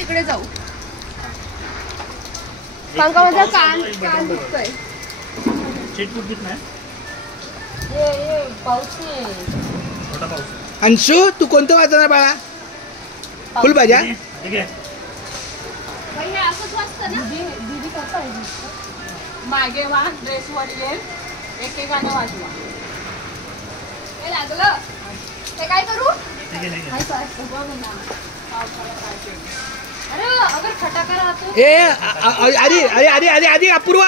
तिकडे जाऊ. काका माझा कान दुखतोय. अंशू तू कोणतं वाजवणार बाळा? फुलभाज्या मागे वा ड्रेस वर ये. एक गाणं वाजवा. हे लागलं. हे काय करू? अरे अगर फटाका राहतो. ए अरे अरे अरे अरे अरे अपूर्वा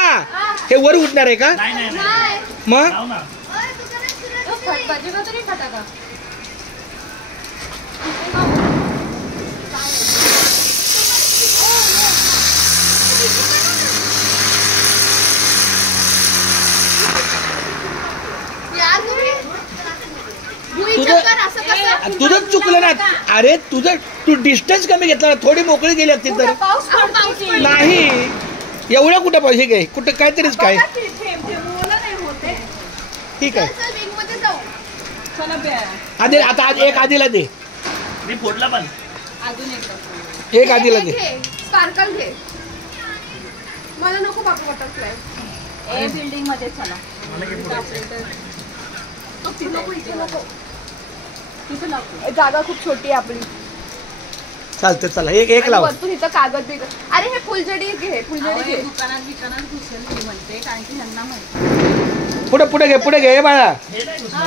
हे वर उठणार आहे का? मग पाहिजे का तरी फटाका. तुझं चुकलं ना. अरे तुझं तू डिस्टन्स कमी घेतला ना. थोडी मोकळी गेली असती तर नाही. एवढा कुठं पाहिजे काय कुठं काहीतरीच काय. ठीक आहे आधी आता आज एक आधीला दे. मी फोडला पण एक आधीला दे. स्पार्कल घे. मला नको बापू बटरफ्लाय. ए बिल्डिंग मध्ये चला. जागा खूप छोटी आहे आपली. चालतं चला एक लाव. वरतून इथं कागद बिगद. अरे हे फुलझडी घे. फुलझडी घे. म्हणते कारण की ह्यांना माहिती. पुढे पुढे घे पुढे घे बाळा.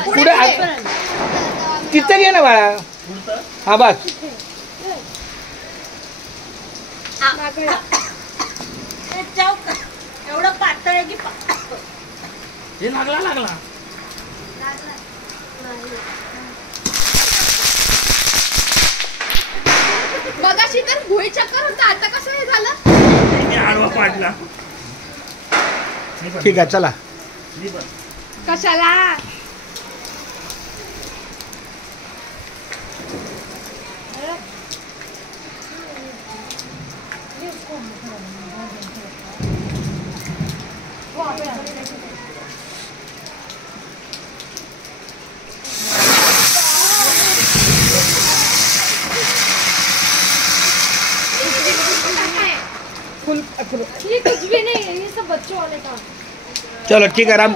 पुढे तिथं घे ना बाळा. हा बस. एवढं पातळ आहे की हे लागला. मगाशी तर भुई चक्कर होतं. आता कसं हे झालं? आडवा पाडला. ठीक आहे चला. कशाला? ये कुछ भी नहीं है. ये सब बच्चों वाले काम. चलो ठीक है राम.